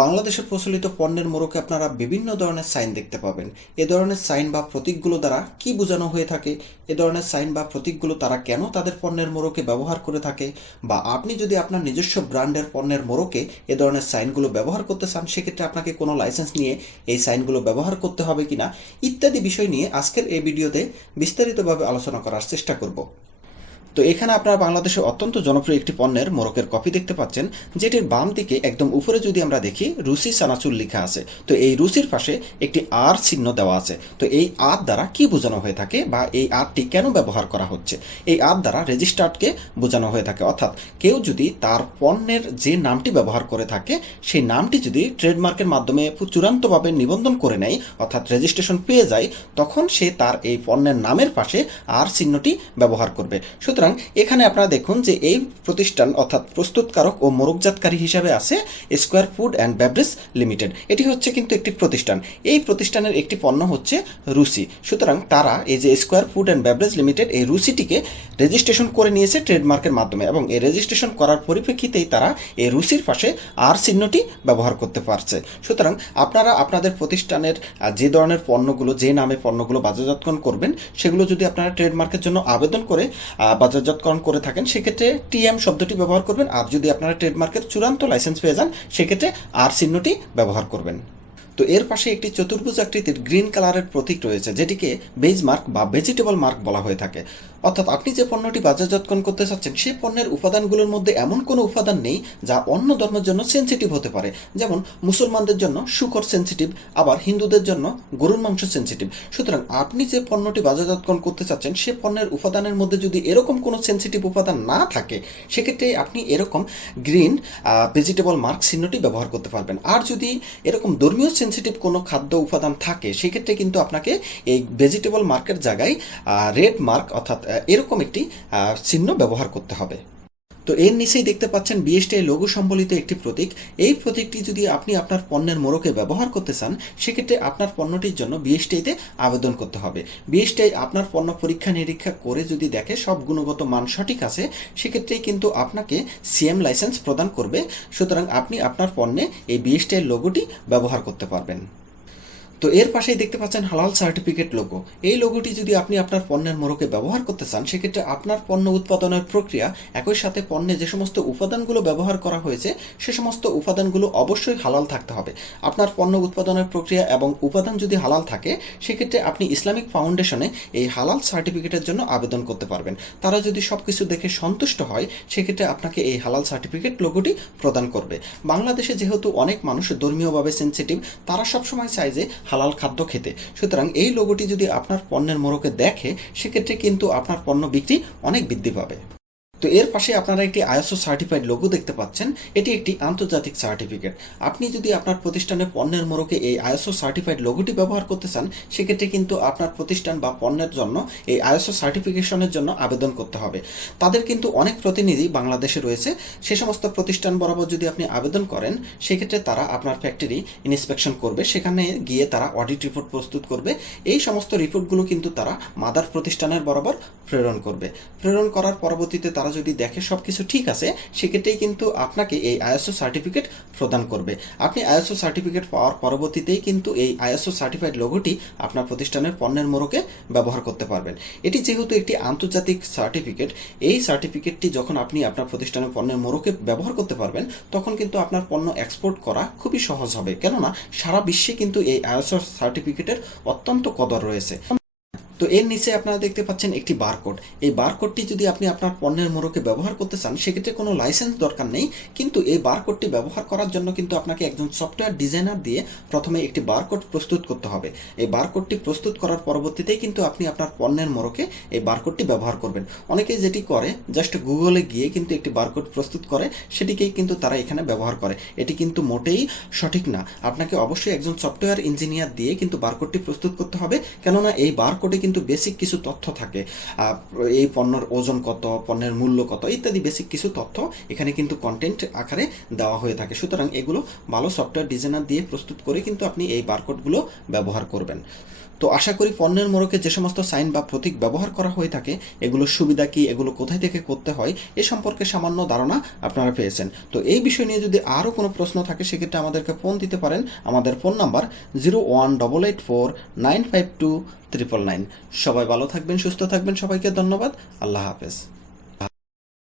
বাংলাদেশের প্রচলিত পণ্যের মোড়কে আপনারা বিভিন্ন ধরনের সাইন দেখতে পাবেন। এ ধরনের সাইন বা প্রতীকগুলো দ্বারা কি বোঝানো হয়ে থাকে? এ ধরনের সাইন বা প্রতীকগুলো তারা কেন তাদের পণ্যের মোড়কে ব্যবহার করে থাকে? বা আপনি যদি আপনার নিজস্ব ব্র্যান্ডের পণ্যের মোড়কে এ ধরনের সাইনগুলো ব্যবহার করতে চান, সেক্ষেত্রে আপনাকে কোনো লাইসেন্স নিয়ে এই সাইনগুলো ব্যবহার করতে হবে কিনা, ইত্যাদি বিষয় নিয়ে আজকের এই ভিডিওতে বিস্তারিতভাবে আলোচনা করার চেষ্টা করব। তো এখানে আপনারা বাংলাদেশের অত্যন্ত জনপ্রিয় একটি পণ্যের মোরকের কপি দেখতে পাচ্ছেন, যেটির বাম দিকে একদম উপরে যদি আমরা দেখি, রুসি সানাচুর লেখা আছে। তো এই রুসির পাশে একটি আর চিহ্ন দেওয়া আছে। তো এই আর দ্বারা কি বোঝানো হয়ে থাকে বা এই আরটি কেন ব্যবহার করা হচ্ছে? এই আর দ্বারা রেজিস্টার্ডকে বোঝানো হয়ে থাকে। অর্থাৎ কেউ যদি তার পণ্যের যে নামটি ব্যবহার করে থাকে, সেই নামটি যদি ট্রেডমার্কের মাধ্যমে চূড়ান্তভাবে নিবন্ধন করে নেয়, অর্থাৎ রেজিস্ট্রেশন পেয়ে যায়, তখন সে তার এই পণ্যের নামের পাশে আর চিহ্নটি ব্যবহার করবে। সুতরাং এখানে আপনারা দেখুন যে এই প্রতিষ্ঠান অর্থাৎ প্রস্তুতকারক ও মোরকজাতকারী হিসাবে আছে Square Food and Beverage Limited এটি হচ্ছে কিন্তু একটি প্রতিষ্ঠান। এই প্রতিষ্ঠানের একটি পণ্য হচ্ছে রুসি। সুতরাং তারা এই যে Square Food and Beverage Limited এই রুসিটিকে রেজিস্ট্রেশন করে নিয়েছে ট্রেডমার্কের মাধ্যমে এবং এই রেজিস্ট্রেশন করার পরিপ্রেক্ষিতেই তারা এই রুসির পাশে আর চিহ্নটি ব্যবহার করতে পারছে। সুতরাং আপনারা আপনাদের প্রতিষ্ঠানের যে ধরনের পণ্যগুলো যে নামে পণ্যগুলো বাজারজাতকরণ করবেন সেগুলো যদি আপনারা ট্রেডমার্কের জন্য আবেদন করে আহ, বাজারজাতকরণ করে থাকেন, সেক্ষেত্রে টিএম শব্দটি ব্যবহার করবেন। আর যদি আপনারা ট্রেডমার্কের চূড়ান্ত লাইসেন্স পেয়ে যান, সেক্ষেত্রে আর চিহ্নটি ব্যবহার করবেন। তো এর পাশে একটি চতুর্ভুজ আকৃতির গ্রিন কালারের প্রতীক রয়েছে, যেটিকে বেজ মার্ক বা ভেজিটেবল মার্ক বলা হয়ে থাকে। অর্থাৎ আপনি যে পণ্যটি বাজারজাতকরণ করতে চাচ্ছেন সেই পণ্যের উপাদানগুলোর মধ্যে এমন কোনো উপাদান নেই যা অন্য ধর্মের জন্য সেনসিটিভ হতে পারে। যেমন, মুসলমানদের জন্য শুকর সেনসিটিভ আবার হিন্দুদের জন্য গরুর মাংস সেনসিটিভ সুতরাং আপনি যে পণ্যটি বাজারজাতকরণ করতে চাচ্ছেন, সে পণ্যের উপাদানের মধ্যে যদি এরকম কোনো সেনসিটিভ উপাদান না থাকে, সেক্ষেত্রে আপনি এরকম গ্রিন ভেজিটেবল মার্ক চিহ্নটি ব্যবহার করতে পারবেন। আর যদি এরকম ধর্মীয় সেনসিটিভ কোনো খাদ্য উপাদান থাকে, সেক্ষেত্রে কিন্তু আপনাকে এই ভেজিটেবল মার্কের জায়গায় রেড মার্ক অর্থাৎ এরকম একটি চিহ্ন ব্যবহার করতে হবে। তো এর নিচেই দেখতে পাচ্ছেন বিএসটি লোগো সম্বলিত একটি প্রতীক। এই প্রতীকটি যদি আপনি আপনার পণ্যের মোড়কে ব্যবহার করতে চান, সেক্ষেত্রে আপনার পণ্যটির জন্য বিএসটিতে আবেদন করতে হবে। বিএসটি আপনার পণ্য পরীক্ষা নিরীক্ষা করে যদি দেখে সব গুণগত মান সঠিক আছে, সেক্ষেত্রেই কিন্তু আপনাকে সিএম লাইসেন্স প্রদান করবে। সুতরাং আপনি আপনার পণ্যে এই বিএসটি লোগোটি ব্যবহার করতে পারবেন। তো এর পাশেই দেখতে পাচ্ছেন হালাল সার্টিফিকেট লোগো এই লোগোটি যদি আপনি আপনার পণ্যের মোড়কে ব্যবহার করতে চান, সেক্ষেত্রে আপনার পণ্য উৎপাদনের প্রক্রিয়া, একই সাথে পণ্যে যে সমস্ত উপাদানগুলো ব্যবহার করা হয়েছে, সে সমস্ত উপাদানগুলো অবশ্যই হালাল থাকতে হবে। আপনার পণ্য উৎপাদনের প্রক্রিয়া এবং উপাদান যদি হালাল থাকে, সেক্ষেত্রে আপনি ইসলামিক ফাউন্ডেশনে এই হালাল সার্টিফিকেটের জন্য আবেদন করতে পারবেন। তারা যদি সব কিছু দেখে সন্তুষ্ট হয়, সেক্ষেত্রে আপনাকে এই হালাল সার্টিফিকেট লোগোটি প্রদান করবে। বাংলাদেশে যেহেতু অনেক মানুষ ধর্মীয়ভাবে সেনসিটিভ তারা সবসময় চায় যে হালাল খাদ্য খেতে। সুতরাং এই লোগোটি যদি আপনার পণ্যের মোড়কে দেখে, সেক্ষেত্রে কিন্তু আপনার পণ্য বিক্রি অনেক বৃদ্ধি পাবে। তো এর পাশে আপনারা একটি আইএসও সার্টিফাইড লোগো দেখতে পাচ্ছেন। এটি একটি আন্তর্জাতিক সার্টিফিকেট আপনি যদি আপনার প্রতিষ্ঠানের পণ্যের মোড়কে এই আইএসও সার্টিফাইড লোগোটি ব্যবহার করতে চান, সেক্ষেত্রে কিন্তু আপনার প্রতিষ্ঠান বা পণ্যের জন্য এই আইএসও সার্টিফিকেশনের জন্য আবেদন করতে হবে। তাদের কিন্তু অনেক প্রতিনিধি বাংলাদেশে রয়েছে। সে সমস্ত প্রতিষ্ঠান বরাবর যদি আপনি আবেদন করেন, সেক্ষেত্রে তারা আপনার ফ্যাক্টরি ইন্সপেকশন করবে। সেখানে গিয়ে তারা অডিট রিপোর্ট প্রস্তুত করবে। এই সমস্ত রিপোর্টগুলো কিন্তু তারা মাদার প্রতিষ্ঠানের বরাবর প্রেরণ করবে। প্রেরণ করার পরবর্তীতে তারা যদি দেখে সব কিছু ঠিক আছে, সেক্ষেত্রেই কিন্তু আপনাকে এই আইএসও সার্টিফিকেট প্রদান করবে। আপনি আইএসও সার্টিফিকেট পাওয়ার পরবর্তীতেই কিন্তু এই আইএসও সার্টিফাইড লোগোটি আপনার প্রতিষ্ঠানের পণ্যের মোড়কে ব্যবহার করতে পারবেন। এটি যেহেতু একটি আন্তর্জাতিক সার্টিফিকেট, এই সার্টিফিকেটটি যখন আপনি আপনার প্রতিষ্ঠানের পণ্যের মোড়কে ব্যবহার করতে পারবেন, তখন কিন্তু আপনার পণ্য এক্সপোর্ট করা খুবই সহজ হবে। কেননা সারা বিশ্বে কিন্তু এই আইএসও সার্টিফিকেটের অত্যন্ত কদর রয়েছে। তো এর নিচে আপনারা দেখতে পাচ্ছেন একটি বারকোড এই বারকোডটি যদি আপনি আপনার পণ্যের মোড়কে ব্যবহার করতে চান, সেক্ষেত্রে কোনো লাইসেন্স দরকার নেই। কিন্তু এই বারকোডটি ব্যবহার করার জন্য কিন্তু আপনাকে একজন সফটওয়্যার ডিজাইনার দিয়ে প্রথমে একটি বারকোড প্রস্তুত করতে হবে। এই বারকোডটি প্রস্তুত করার পরবর্তীতেই কিন্তু আপনি আপনার পণ্যের মোড়কে এই বারকোডটি ব্যবহার করবেন। অনেকে যেটি করে জাস্ট গুগলে গিয়ে কিন্তু একটি বারকোড প্রস্তুত করে, সেটিকেই কিন্তু তারা এখানে ব্যবহার করে। এটি কিন্তু মোটেই সঠিক না। আপনাকে অবশ্যই একজন সফটওয়্যার ইঞ্জিনিয়ার দিয়ে কিন্তু বারকোডটি প্রস্তুত করতে হবে। কেননা এই বারকোডে কিন্তু বেসিক কিছু তথ্য থাকে। এই পণ্যর ওজন কত, পণ্যের মূল্য কত, ইত্যাদি বেসিক কিছু তথ্য এখানে কিন্তু কন্টেন্ট আকারে দেওয়া হয়ে থাকে। সুতরাং এগুলো ভালো সফটওয়্যার ডিজাইনার দিয়ে প্রস্তুত করে কিন্তু আপনি এই বারকোডগুলো ব্যবহার করবেন। তো আশা করি পণ্যের মোড়কে যে সমস্ত সাইন বা প্রতীক ব্যবহার করা হয়ে থাকে, এগুলোর সুবিধা কি, এগুলো কোথায় থেকে করতে হয়, এ সম্পর্কে সামান্য ধারণা আপনারা পেয়েছেন। তো এই বিষয় নিয়ে যদি আরও কোনো প্রশ্ন থাকে, সেক্ষেত্রে আমাদেরকে ফোন দিতে পারেন। আমাদের phone number zero one double eight four nine five two triple nine সবাই ভালো থাকবেন, সুস্থ থাকবেন, সবাইকে ধন্যবাদ। আল্লাহ হাফেজ।